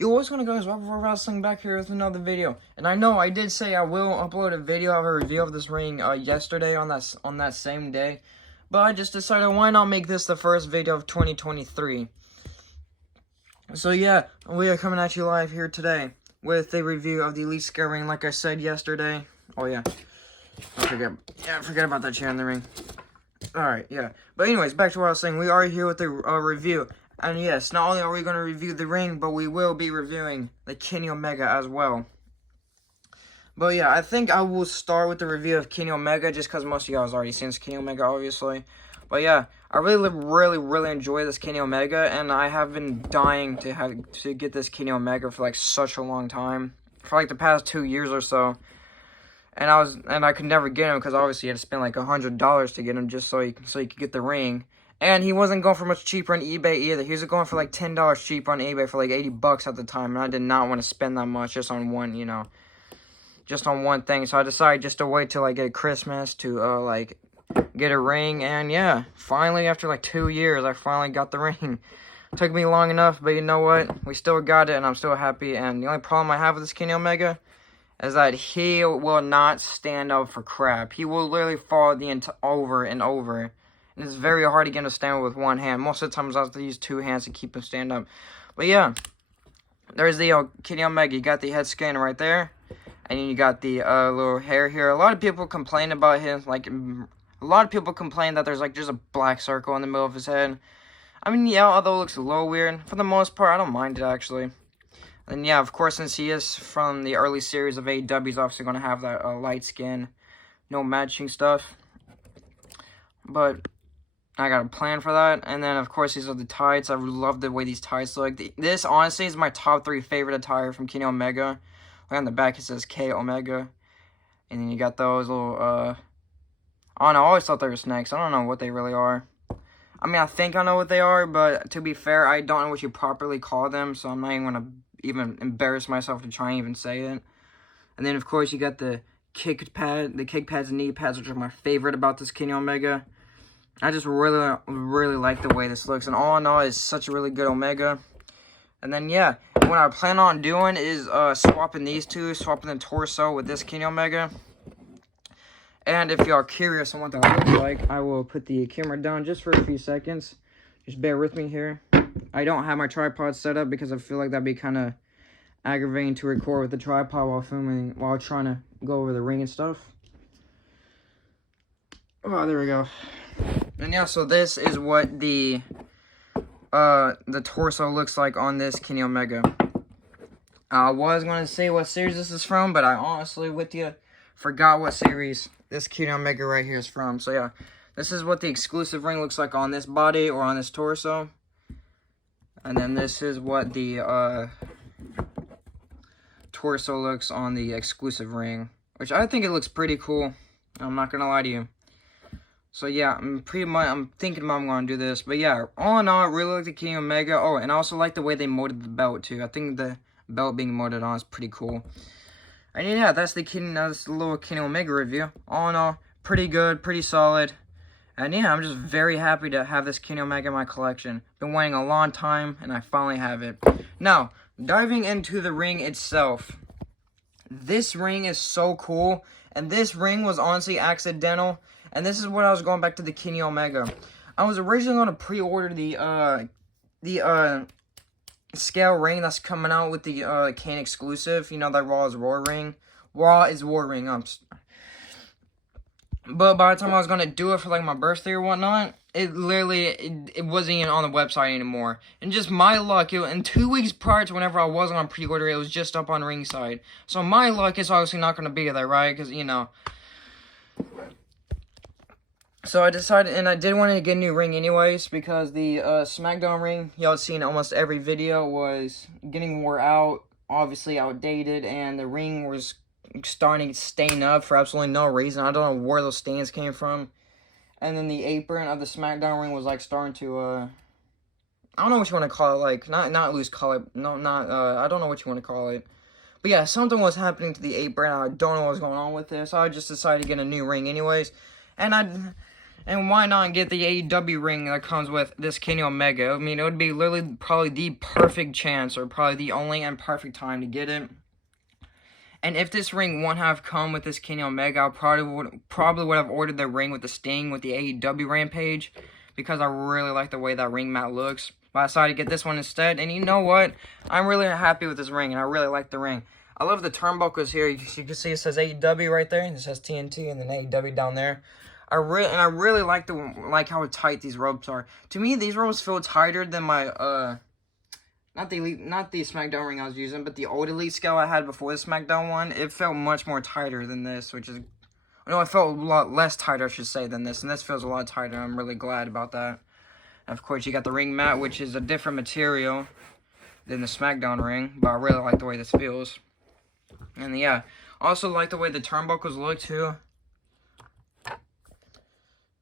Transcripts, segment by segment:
Yo, what's going on, guys? Robert for Wrestling back here with another video. And I know I did say I will upload a video of a review of this ring yesterday on that same day, but I just decided why not make this the first video of 2023. So yeah, we are coming at you live here today with a review of the Elite Scale ring, like I said yesterday. Oh yeah, I forget about that chair in the ring. Alright, yeah. But anyways, back to what I was saying. We are here with a review. And yes, not only are we going to review the ring, but we will be reviewing the Kenny Omega as well. But yeah, I think I will start with the review of Kenny Omega, just because most of y'all have already seen Kenny Omega, obviously. But yeah, I really enjoy this Kenny Omega, and I have been dying to get this Kenny Omega for like such a long time. For like the past 2 years or so. And I could never get him because obviously you had to spend like $100 to get him just so you could get the ring. And he wasn't going for much cheaper on eBay either. He was going for like $10 cheaper on eBay for like 80 bucks at the time, and I did not want to spend that much just on one, just on one thing. So I decided just to wait till I get Christmas to like get a ring. And yeah, finally after like 2 years, I finally got the ring. Took me long enough, but you know what? We still got it, and I'm still happy. And the only problem I have with this Kenny Omega is that he will not stand up for crap. He will literally fall over and over. And it's very hard to get him to stand up with one hand. Most of the times I have to use 2 hands to keep him stand up. But yeah, there's the Kenny Omega. You got the head scan right there. And you got the little hair here. A lot of people complain about him. Like, a lot of people complain that there's like just a black circle in the middle of his head. I mean, yeah, although it looks a little weird. For the most part, I don't mind it, actually. And yeah, of course, since he is from the early series of AEW, he's obviously going to have that light skin, no matching stuff. But I got a plan for that. And then, of course, these are the tights. I love the way these tights look. This, honestly, is my top 3 favorite attire from Kenny Omega. Like on the back, it says K Omega. And then you got those little, I don't know, I always thought they were snakes. I don't know what they really are. I mean, I think I know what they are, but to be fair, I don't know what you properly call them, so I'm not even going to embarrass myself to try and even say it. And then, of course, you got the kick pads and knee pads, which are my favorite about this Kenny Omega. I just really like the way this looks, and all in all, it's such a really good Omega. And then, yeah, what I plan on doing is swapping these two, swapping the torso with this Kenny Omega. And if y'all are curious on what that looks like, I will put the camera down just for a few seconds. Just bear with me here. I don't have my tripod set up because I feel like that'd be kind of aggravating to record with the tripod while trying to go over the ring and stuff. Oh, there we go. And yeah, so this is what the torso looks like on this Kenny Omega. I was going to say what series this is from, but I honestly, with you, forgot what series this Kenny Omega right here is from. So yeah, this is what the exclusive ring looks like on this body or on this torso. And then this is what the torso looks on the exclusive ring, which I think it looks pretty cool. I'm not gonna lie to you. So yeah, I'm thinking I'm gonna do this. But yeah, all in all, I really like the Kenny Omega. Oh, and I also like the way they molded the belt too. I think the belt being molded on is pretty cool. And yeah, that's the little Kenny Omega review. All in all, pretty good, pretty solid. And yeah, I'm just very happy to have this Kenny Omega in my collection. Been waiting a long time, and I finally have it. Now, diving into the ring itself. This ring is so cool, and this ring was honestly accidental. And this is what I was going back to the Kenny Omega. I was originally going to pre-order the scale ring that's coming out with the Kane exclusive. You know, that Raw is War ring. Raw is War ring. But by the time I was going to do it for, like, my birthday or whatnot, it wasn't even on the website anymore. And just my luck, and 2 weeks prior to whenever I was going to pre-order, it was just up on Ringside. So my luck is obviously not going to be there, right? Because, you know. So I decided, and I did want to get a new ring anyways, because the SmackDown ring, y'all seen in almost every video, was getting wore out, obviously outdated, and the ring was starting to stain up for absolutely no reason. I don't know where those stains came from. And then the apron of the SmackDown ring was like starting to I don't know what you want to call it, like not lose color. No, not I don't know what you want to call it. But yeah, something was happening to the apron. I don't know what was going on with this. So I just decided to get a new ring anyways. And And why not get the AEW ring that comes with this Kenny Omega? I mean, it would be literally probably the perfect chance, or probably the only and perfect time to get it. And if this ring wouldn't have come with this Kenny Omega, I probably would have ordered the ring with the Sting with the AEW Rampage, because I really like the way that ring mat looks. But I decided to get this one instead, and you know what? I'm really happy with this ring, and I really like the ring. I love the turnbuckles here. You can see it says AEW right there, and it says TNT, and then AEW down there. I really like how tight these ropes are. To me, these ropes feel tighter than my not the SmackDown ring I was using, but the old Elite scale I had before the SmackDown one. It felt much more tighter than this, which is no, it felt a lot less tighter, I should say, than this, and this feels a lot tighter. I'm really glad about that. And of course, you got the ring mat, which is a different material than the SmackDown ring, but I really like the way this feels. And yeah, also like the way the turnbuckles look too.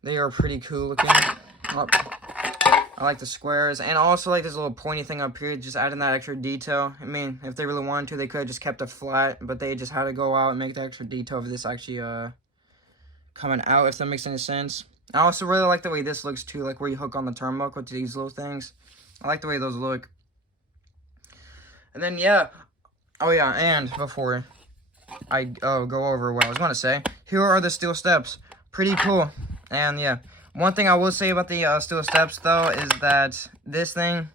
They are pretty cool looking. Oh, I like the squares, and I also like this little pointy thing up here, just adding that extra detail. I mean, if they really wanted to, they could have just kept it flat, but they just had to go out and make the extra detail of this actually coming out, if that makes any sense. I also really like the way this looks too, like where you hook on the turnbuckle to these little things. I like the way those look. And then yeah, oh yeah, and before I go over what I was going to say, here are the steel steps. Pretty cool. And yeah, one thing I will say about the steel steps though is that this thing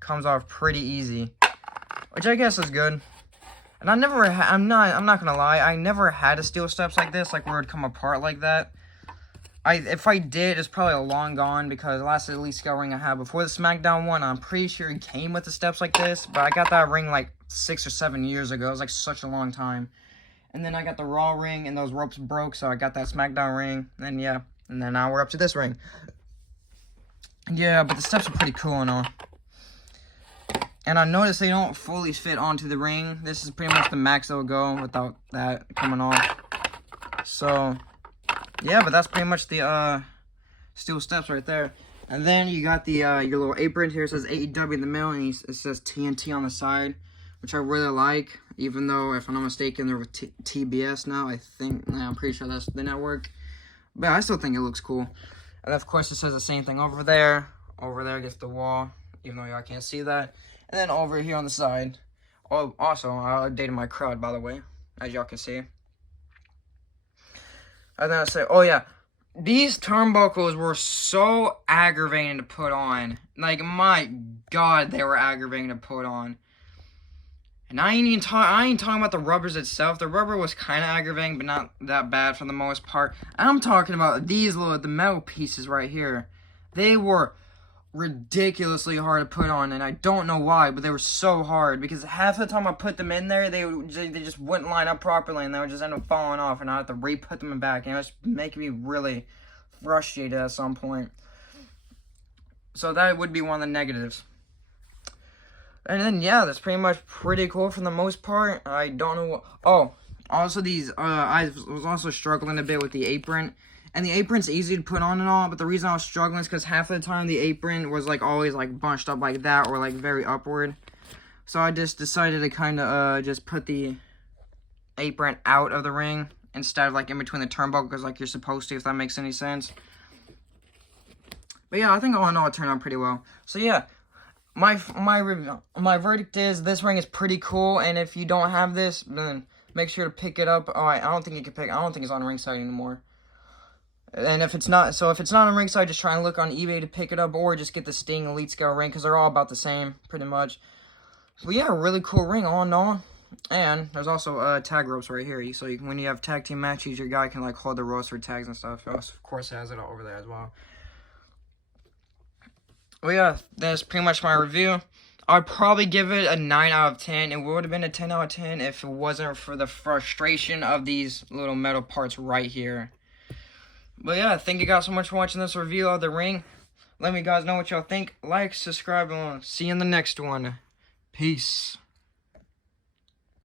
comes off pretty easy, which I guess is good. And I never I'm not gonna lie, I never had a steel steps like this, like where it would come apart like that. If I did, it's probably long gone, because the last Elite scale ring I had before the SmackDown one, I'm pretty sure it came with the steps like this, but I got that ring like 6 or 7 years ago. It was like such a long time. And then I got the Raw ring, and those ropes broke, so I got that SmackDown ring, and yeah. And then now we're up to this ring. Yeah, but the steps are pretty cool and all. And I noticed they don't fully fit onto the ring. This is pretty much the max they'll go without that coming off. So, yeah, but that's pretty much the steel steps right there. And then you got the your little apron here. It says AEW in the middle, and it says TNT on the side, which I really like. Even though, if I'm not mistaken, they're with TBS now. I'm pretty sure that's the network. But I still think it looks cool. And of course, it says the same thing over there. Over there against the wall, even though y'all can't see that. And then over here on the side. Oh, also, I updated my crowd, by the way, as y'all can see. And then I say, oh yeah, these turnbuckles were so aggravating to put on. Like, my God, they were aggravating to put on. And I ain't talking about the rubbers itself. The rubber was kind of aggravating, but not that bad for the most part. I'm talking about these the metal pieces right here. They were ridiculously hard to put on, and I don't know why, but they were so hard, because half the time I put them in there, they just wouldn't line up properly, and they would just end up falling off, and I had to re-put them back, and it was making me really frustrated at some point. So that would be one of the negatives. And then, yeah, that's pretty much pretty cool for the most part. I don't know what... Oh, also these... I was also struggling a bit with the apron. And the apron's easy to put on and all, but the reason I was struggling is because half of the time the apron was, like, always, like, bunched up like that, or, like, very upward. So I just decided to kind of, just put the apron out of the ring instead of, like, in between the turnbuckles like you're supposed to, if that makes any sense. But, yeah, I think all in all it turned out pretty well. So, yeah. My verdict is this ring is pretty cool, and if you don't have this, then make sure to pick it up. Oh, I don't think you can I don't think it's on Ringside anymore. And if it's not on Ringside, just try and look on eBay to pick it up, or just get the Sting Elite Scale ring, because they're all about the same, pretty much. But yeah, really cool ring all in all. And there's also tag ropes right here, so when you have tag team matches, your guy can like hold the ropes for tags and stuff. Of course, it has it all over there as well. Well, yeah, that's pretty much my review. I'd probably give it a 9 out of 10. It would have been a 10 out of 10 if it wasn't for the frustration of these little metal parts right here. But yeah, thank you guys so much for watching this review of the ring. Let me guys know what y'all think. Like, subscribe, and I'll see you in the next one. Peace.